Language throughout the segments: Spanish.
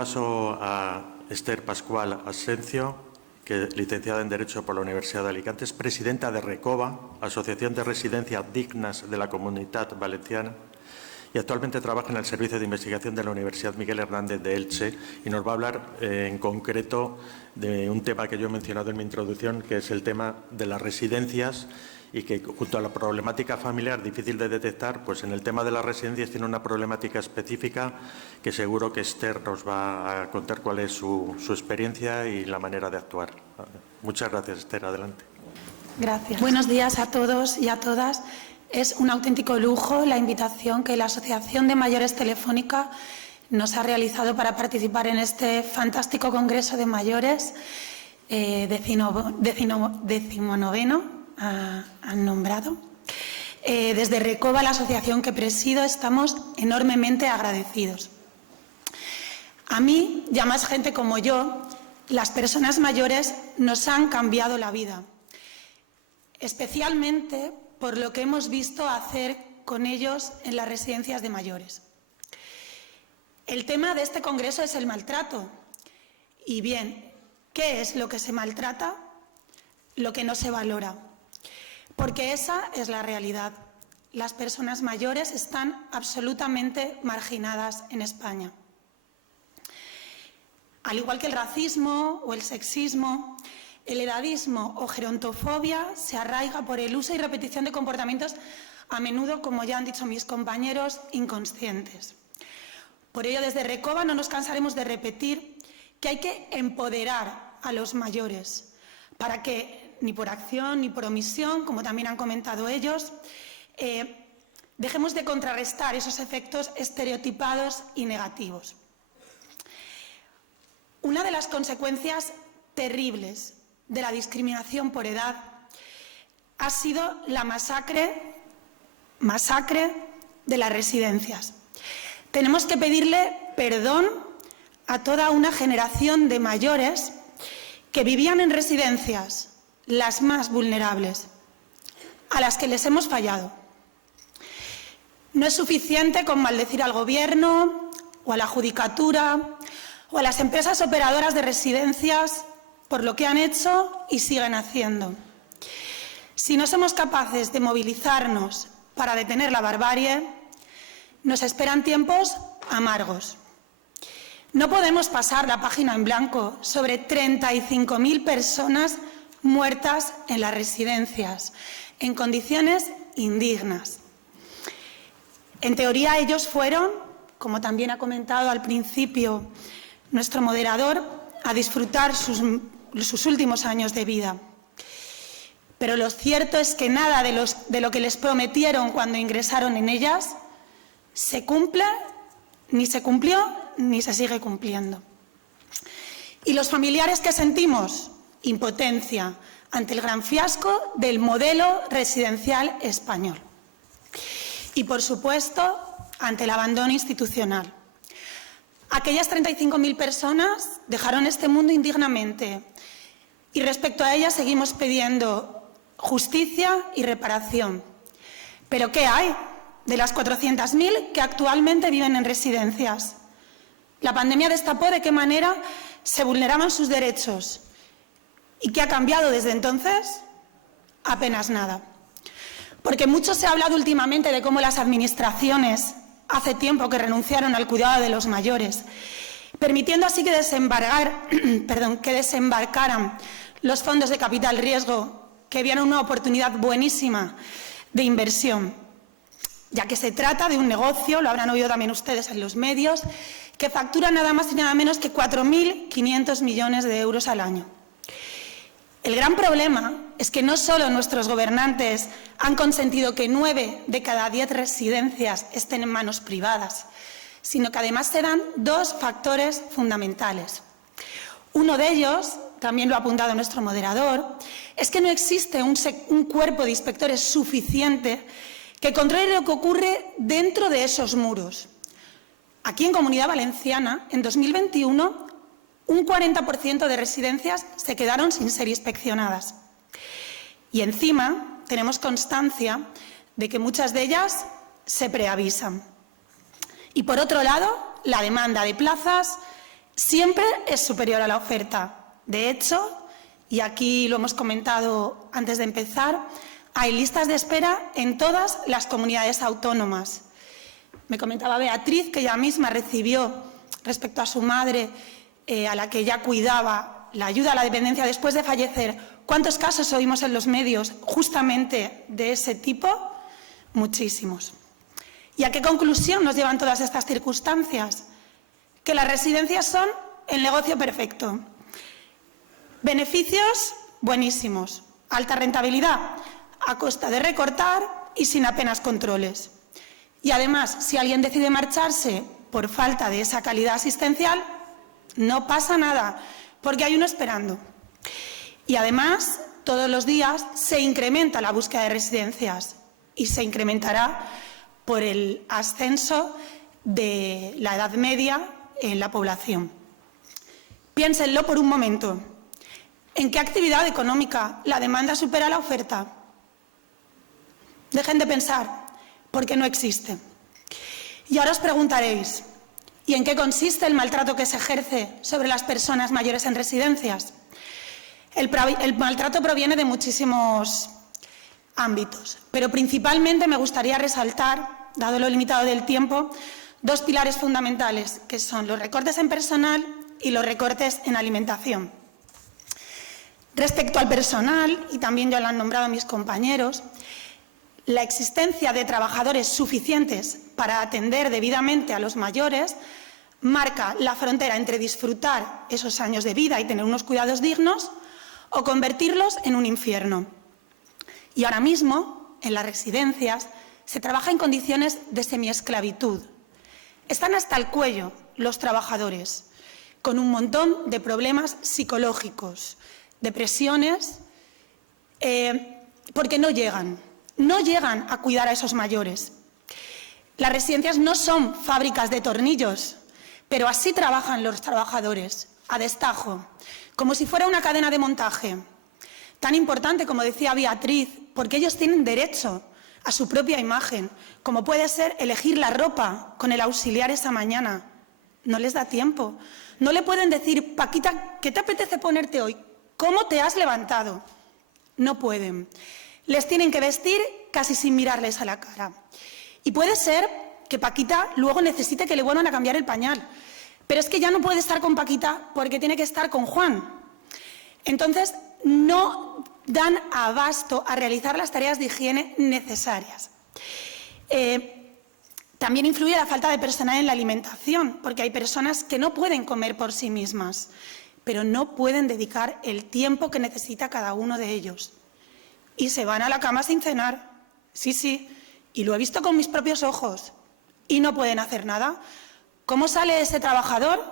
paso a Esther Pascual Asencio, que es licenciada en Derecho por la Universidad de Alicante, es presidenta de RECOVA, Asociación de Residencias Dignas de la Comunitat Valenciana, y actualmente trabaja en el Servicio de Investigación de la Universidad Miguel Hernández de Elche, y nos va a hablar en concreto de un tema que yo he mencionado en mi introducción, que es el tema de las residencias, y que junto a la problemática familiar difícil de detectar, pues en el tema de las residencias tiene una problemática específica que seguro que Esther nos va a contar cuál es su experiencia y la manera de actuar. Muchas gracias, Esther. Adelante. Gracias. Buenos días a todos y a todas. Es un auténtico lujo la invitación que la Asociación de Mayores Telefónica nos ha realizado para participar en este fantástico Congreso de Mayores, 19º han nombrado. Desde RECOVA, la asociación que presido, estamos enormemente agradecidos. A mí y a más gente como yo, las personas mayores nos han cambiado la vida, especialmente por lo que hemos visto hacer con ellos en las residencias de mayores. El tema de este congreso es el maltrato. Y bien, ¿qué es lo que se maltrata? Lo que no se valora. Porque esa es la realidad. Las personas mayores están absolutamente marginadas en España. Al igual que el racismo o el sexismo, el edadismo o gerontofobia se arraiga por el uso y repetición de comportamientos a menudo, como ya han dicho mis compañeros, inconscientes. Por ello, desde RECOVA no nos cansaremos de repetir que hay que empoderar a los mayores para que, ni por acción ni por omisión, como también han comentado ellos, dejemos de contrarrestar esos efectos estereotipados y negativos. Una de las consecuencias terribles de la discriminación por edad ha sido la masacre de las residencias. Tenemos que pedirle perdón a toda una generación de mayores que vivían en residencias, las más vulnerables, a las que les hemos fallado. No es suficiente con maldecir al Gobierno o a la Judicatura o a las empresas operadoras de residencias por lo que han hecho y siguen haciendo. Si no somos capaces de movilizarnos para detener la barbarie, nos esperan tiempos amargos. No podemos pasar la página en blanco sobre 35.000 personas muertas en las residencias, en condiciones indignas. En teoría, ellos fueron, como también ha comentado al principio nuestro moderador, a disfrutar sus últimos años de vida. Pero lo cierto es que nada de lo que les prometieron cuando ingresaron en ellas se cumple, ni se cumplió, ni se sigue cumpliendo. Y los familiares que sentimos impotencia ante el gran fiasco del modelo residencial español. Y, por supuesto, ante el abandono institucional. Aquellas 35.000 personas dejaron este mundo indignamente y respecto a ellas seguimos pidiendo justicia y reparación. ¿Pero qué hay de las 400.000 que actualmente viven en residencias? La pandemia destapó de qué manera se vulneraban sus derechos. ¿Y qué ha cambiado desde entonces? Apenas nada. Porque mucho se ha hablado últimamente de cómo las administraciones hace tiempo que renunciaron al cuidado de los mayores, permitiendo así que desembarcaran los fondos de capital riesgo, que vieron una oportunidad buenísima de inversión, ya que se trata de un negocio, lo habrán oído también ustedes en los medios, que factura nada más y nada menos que 4.500 millones de euros al año. El gran problema es que no solo nuestros gobernantes han consentido que 9 de cada 10 residencias estén en manos privadas, sino que además se dan dos factores fundamentales. Uno de ellos, también lo ha apuntado nuestro moderador, es que no existe un cuerpo de inspectores suficiente que controle lo que ocurre dentro de esos muros. Aquí en Comunidad Valenciana, en 2021, un 40% de residencias se quedaron sin ser inspeccionadas. Y encima tenemos constancia de que muchas de ellas se preavisan. Y por otro lado, la demanda de plazas siempre es superior a la oferta. De hecho, y aquí lo hemos comentado antes de empezar, hay listas de espera en todas las comunidades autónomas. Me comentaba Beatriz que ella misma recibió, respecto a su madre, a la que ella cuidaba, la ayuda a la dependencia después de fallecer. ¿Cuántos casos oímos en los medios justamente de ese tipo? Muchísimos. ¿Y a qué conclusión nos llevan todas estas circunstancias? Que las residencias son el negocio perfecto. Beneficios buenísimos, alta rentabilidad, a costa de recortar y sin apenas controles. Y además, si alguien decide marcharse por falta de esa calidad asistencial, no pasa nada, porque hay uno esperando. Y además, todos los días se incrementa la búsqueda de residencias y se incrementará por el ascenso de la edad media en la población. Piénsenlo por un momento. ¿En qué actividad económica la demanda supera la oferta? Dejen de pensar, porque no existe. Y ahora os preguntaréis, ¿y en qué consiste el maltrato que se ejerce sobre las personas mayores en residencias? El maltrato proviene de muchísimos ámbitos, pero principalmente me gustaría resaltar, dado lo limitado del tiempo, dos pilares fundamentales, que son los recortes en personal y los recortes en alimentación. Respecto al personal, y también ya lo han nombrado mis compañeros, la existencia de trabajadores suficientes para atender debidamente a los mayores marca la frontera entre disfrutar esos años de vida y tener unos cuidados dignos o convertirlos en un infierno. Y ahora mismo, en las residencias, se trabaja en condiciones de semiesclavitud. Están hasta el cuello los trabajadores, con un montón de problemas psicológicos, depresiones, porque no llegan a cuidar a esos mayores. Las residencias no son fábricas de tornillos, pero así trabajan los trabajadores, a destajo, como si fuera una cadena de montaje. Tan importante, como decía Beatriz, porque ellos tienen derecho a su propia imagen, como puede ser elegir la ropa con el auxiliar esa mañana. No les da tiempo. No le pueden decir, Paquita, ¿qué te apetece ponerte hoy? ¿Cómo te has levantado? No pueden. Les tienen que vestir casi sin mirarles a la cara. Y puede ser que Paquita luego necesite que le vuelvan a cambiar el pañal. Pero es que ya no puede estar con Paquita porque tiene que estar con Juan. Entonces, no dan abasto a realizar las tareas de higiene necesarias. También influye la falta de personal en la alimentación, porque hay personas que no pueden comer por sí mismas, pero no pueden dedicar el tiempo que necesita cada uno de ellos. Y se van a la cama sin cenar. Sí, y lo he visto con mis propios ojos. Y no pueden hacer nada. ¿Cómo sale ese trabajador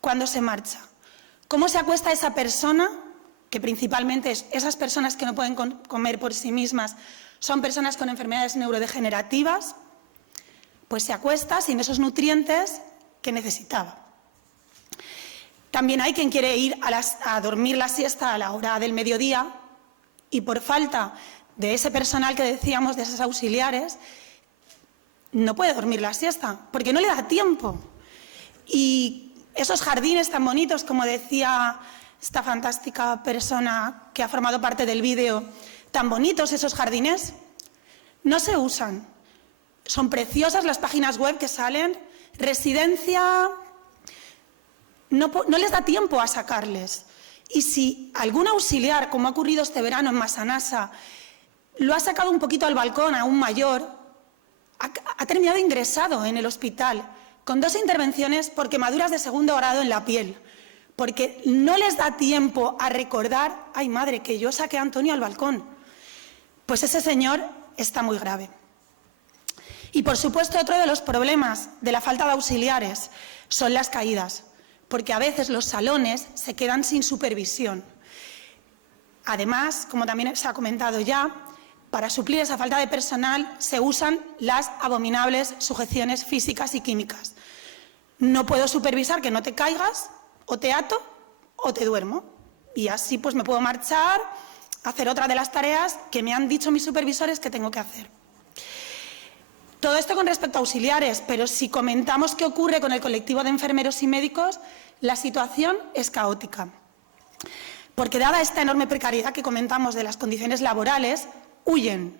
cuando se marcha? ¿Cómo se acuesta esa persona, que principalmente esas personas que no pueden comer por sí mismas son personas con enfermedades neurodegenerativas? Pues se acuesta sin esos nutrientes que necesitaba. También hay quien quiere ir a dormir la siesta a la hora del mediodía y por falta de ese personal que decíamos, de esos auxiliares, no puede dormir la siesta porque no le da tiempo. Y esos jardines tan bonitos, como decía esta fantástica persona que ha formado parte del vídeo, tan bonitos esos jardines, no se usan. Son preciosas las páginas web que salen, residencia, no les da tiempo a sacarles. Y si algún auxiliar, como ha ocurrido este verano en Massanassa, lo ha sacado un poquito al balcón a un mayor, ha terminado ingresado en el hospital con 2 intervenciones por quemaduras de 2º grado en la piel, porque no les da tiempo a recordar, ay madre, que yo saqué a Antonio al balcón. Pues ese señor está muy grave. Y por supuesto otro de los problemas de la falta de auxiliares son las caídas, porque a veces los salones se quedan sin supervisión. Además, como también se ha comentado ya, para suplir esa falta de personal se usan las abominables sujeciones físicas y químicas. No puedo supervisar que no te caigas, o te ato o te duermo. Y así pues me puedo marchar, hacer otra de las tareas que me han dicho mis supervisores que tengo que hacer. Todo esto con respecto a auxiliares, pero si comentamos qué ocurre con el colectivo de enfermeros y médicos, la situación es caótica. Porque dada esta enorme precariedad que comentamos de las condiciones laborales, huyen.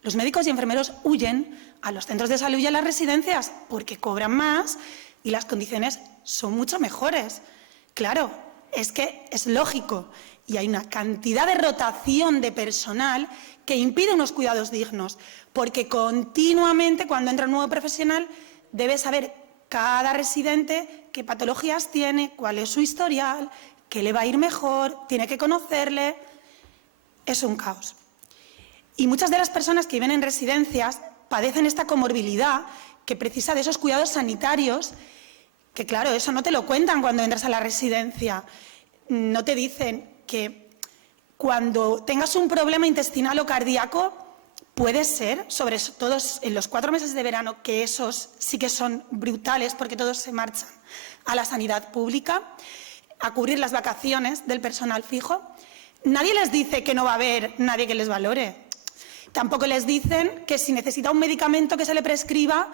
Los médicos y enfermeros huyen a los centros de salud y a las residencias porque cobran más y las condiciones son mucho mejores. Claro, es que es lógico y hay una cantidad de rotación de personal que impide unos cuidados dignos, porque continuamente cuando entra un nuevo profesional debe saber cada residente qué patologías tiene, cuál es su historial, qué le va a ir mejor, tiene que conocerle. Es un caos. Y muchas de las personas que viven en residencias padecen esta comorbilidad que precisa de esos cuidados sanitarios, que claro, eso no te lo cuentan cuando entras a la residencia. No te dicen que cuando tengas un problema intestinal o cardíaco, puede ser, sobre todo en los 4 meses de verano, que esos sí que son brutales porque todos se marchan a la sanidad pública, a cubrir las vacaciones del personal fijo. Nadie les dice que no va a haber nadie que les valore. Tampoco les dicen que si necesita un medicamento que se le prescriba,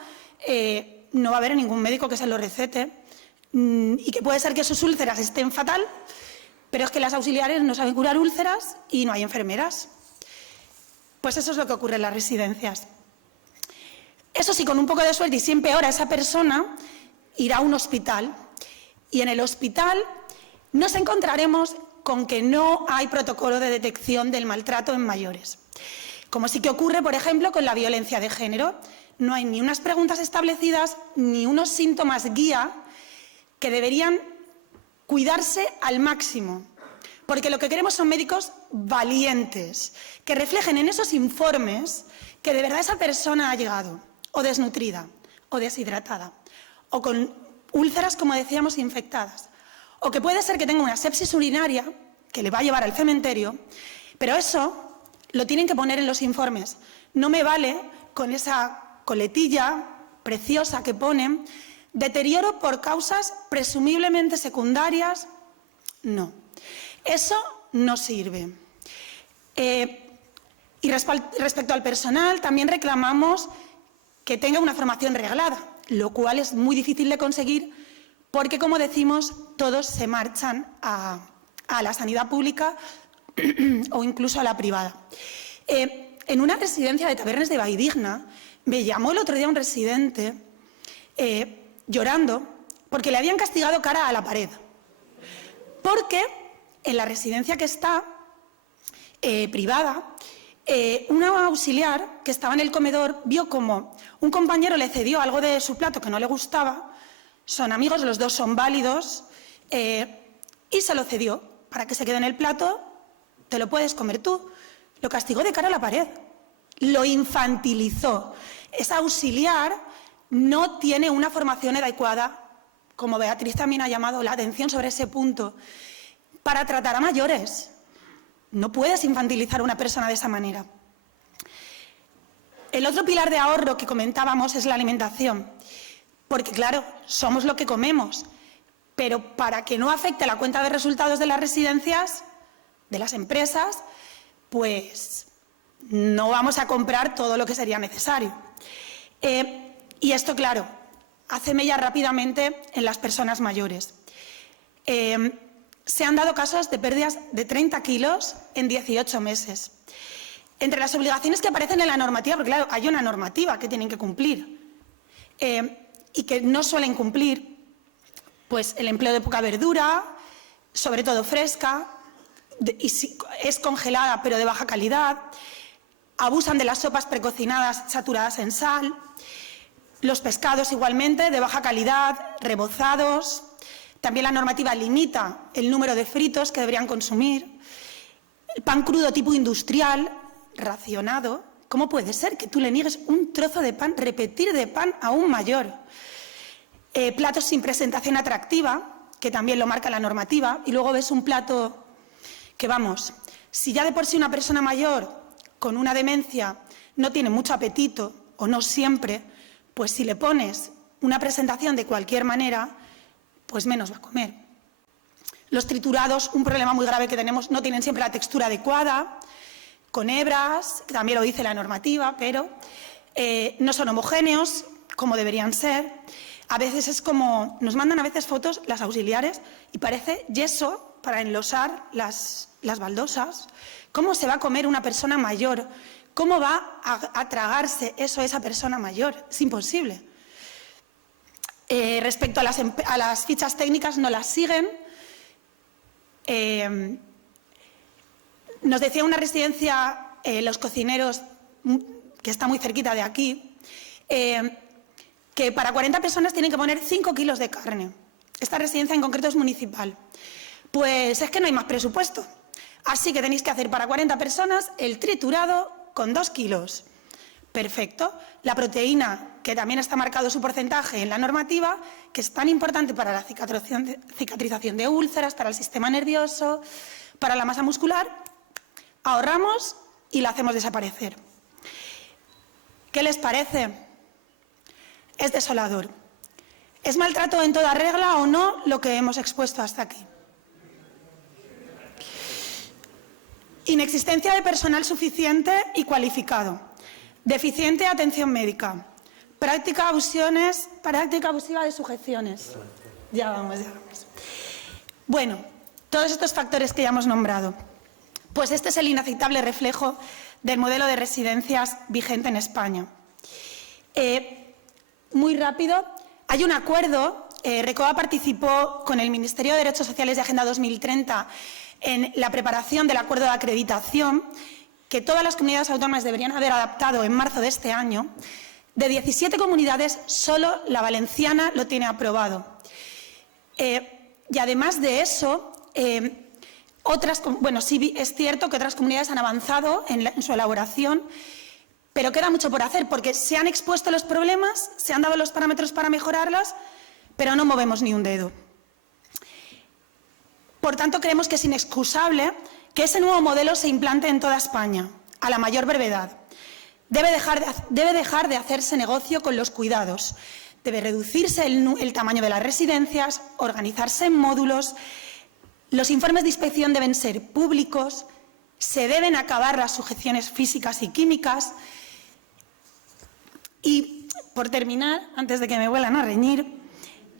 no va a haber ningún médico que se lo recete y que puede ser que sus úlceras estén fatal, pero es que las auxiliares no saben curar úlceras y no hay enfermeras. Pues eso es lo que ocurre en las residencias. Eso sí, con un poco de suerte y si empeora esa persona, irá a un hospital y en el hospital nos encontraremos con que no hay protocolo de detección del maltrato en mayores. Como sí que ocurre, por ejemplo, con la violencia de género. No hay ni unas preguntas establecidas ni unos síntomas guía que deberían cuidarse al máximo. Porque lo que queremos son médicos valientes, que reflejen en esos informes que de verdad esa persona ha llegado o desnutrida, o deshidratada, o con úlceras, como decíamos, infectadas, o que puede ser que tenga una sepsis urinaria que le va a llevar al cementerio, pero eso lo tienen que poner en los informes. No me vale con esa coletilla preciosa que ponen, deterioro por causas presumiblemente secundarias. No, eso no sirve. Y respecto al personal, también reclamamos que tenga una formación reglada, lo cual es muy difícil de conseguir porque, como decimos, todos se marchan a la sanidad pública o incluso a la privada. En una residencia de Tabernes de Valldigna me llamó el otro día un residente llorando porque le habían castigado cara a la pared. Porque en la residencia que está privada, una auxiliar que estaba en el comedor vio como un compañero le cedió algo de su plato que no le gustaba, son amigos, los dos son válidos, y se lo cedió para que se quede en el plato, te lo puedes comer tú. Lo castigó de cara a la pared, lo infantilizó. Esa auxiliar no tiene una formación adecuada, como Beatriz también ha llamado la atención sobre ese punto, para tratar a mayores. No puedes infantilizar a una persona de esa manera. El otro pilar de ahorro que comentábamos es la alimentación, porque claro, somos lo que comemos, pero para que no afecte la cuenta de resultados de las residencias, de las empresas, pues no vamos a comprar todo lo que sería necesario. Y esto, claro, hace mella rápidamente en las personas mayores. Se han dado casos de pérdidas de 30 kilos en 18 meses. Entre las obligaciones que aparecen en la normativa, porque claro, hay una normativa que tienen que cumplir y que no suelen cumplir, pues el empleo de poca verdura, sobre todo fresca, y si es congelada pero de baja calidad, abusan de las sopas precocinadas saturadas en sal, los pescados igualmente de baja calidad, rebozados. También la normativa limita el número de fritos que deberían consumir, el pan crudo tipo industrial, racionado. ¿Cómo puede ser que tú le niegues un trozo de pan, repetir de pan a un mayor? Platos sin presentación atractiva, que también lo marca la normativa, y luego ves un plato que, vamos, si ya de por sí una persona mayor con una demencia no tiene mucho apetito, o no siempre, pues si le pones una presentación de cualquier manera, pues menos va a comer. Los triturados, un problema muy grave que tenemos, no tienen siempre la textura adecuada, con hebras, que también lo dice la normativa, pero no son homogéneos, como deberían ser. A veces es como, nos mandan a veces fotos las auxiliares y parece yeso para enlosar las baldosas. ¿Cómo se va a comer una persona mayor? ¿Cómo va a tragarse eso esa persona mayor? Es imposible. Respecto a las fichas técnicas, no las siguen. Nos decía una residencia, Los Cocineros, que está muy cerquita de aquí, que para 40 personas tienen que poner 5 kilos de carne. Esta residencia en concreto es municipal. Pues es que no hay más presupuesto. Así que tenéis que hacer para 40 personas el triturado con 2 kilos. Perfecto. La proteína, que también está marcado su porcentaje en la normativa, que es tan importante para la cicatrización de úlceras, para el sistema nervioso, para la masa muscular, ahorramos y la hacemos desaparecer. ¿Qué les parece? Es desolador. ¿Es maltrato en toda regla o no lo que hemos expuesto hasta aquí? Inexistencia de personal suficiente y cualificado. Deficiente atención médica. Práctica abusiva de sujeciones. Ya vamos. Bueno, todos estos factores que ya hemos nombrado. Pues este es el inaceptable reflejo del modelo de residencias vigente en España. Muy rápido, hay un acuerdo. Recoba participó con el Ministerio de Derechos Sociales de Agenda 2030 en la preparación del acuerdo de acreditación que todas las comunidades autónomas deberían haber adaptado en marzo de este año. De 17 comunidades, solo la valenciana lo tiene aprobado. Y además de eso, sí es cierto que otras comunidades han avanzado en su elaboración, pero queda mucho por hacer porque se han expuesto los problemas, se han dado los parámetros para mejorarlas, pero no movemos ni un dedo. Por tanto, creemos que es inexcusable que ese nuevo modelo se implante en toda España, a la mayor brevedad. Debe dejar de hacerse negocio con los cuidados. Debe reducirse el tamaño de las residencias, organizarse en módulos. Los informes de inspección deben ser públicos. Se deben acabar las sujeciones físicas y químicas. Y, por terminar, antes de que me vuelvan a reñir,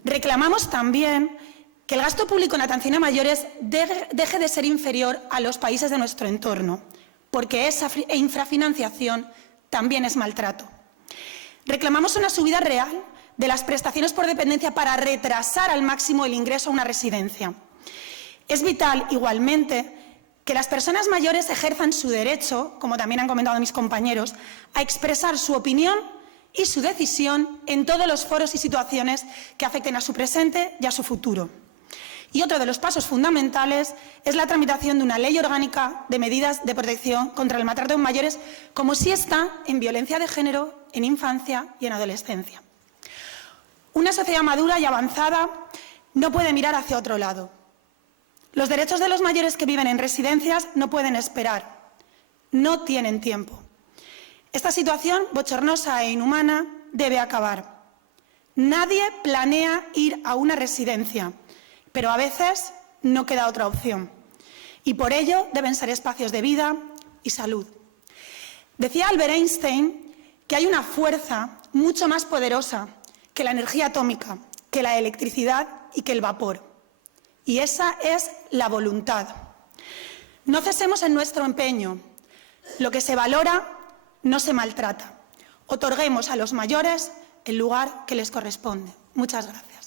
reclamamos también que el gasto público en atención a mayores deje de ser inferior a los países de nuestro entorno, porque esa infrafinanciación también es maltrato. Reclamamos una subida real de las prestaciones por dependencia para retrasar al máximo el ingreso a una residencia. Es vital, igualmente, que las personas mayores ejerzan su derecho, como también han comentado mis compañeros, a expresar su opinión y su decisión en todos los foros y situaciones que afecten a su presente y a su futuro. Y otro de los pasos fundamentales es la tramitación de una ley orgánica de medidas de protección contra el maltrato en mayores, como sí está en violencia de género, en infancia y en adolescencia. Una sociedad madura y avanzada no puede mirar hacia otro lado. Los derechos de los mayores que viven en residencias no pueden esperar, no tienen tiempo. Esta situación bochornosa e inhumana debe acabar. Nadie planea ir a una residencia, pero a veces no queda otra opción. Y por ello deben ser espacios de vida y salud. Decía Albert Einstein que hay una fuerza mucho más poderosa que la energía atómica, que la electricidad y que el vapor. Y esa es la voluntad. No cesemos en nuestro empeño. Lo que se valora no se maltrata. Otorguemos a los mayores el lugar que les corresponde. Muchas gracias.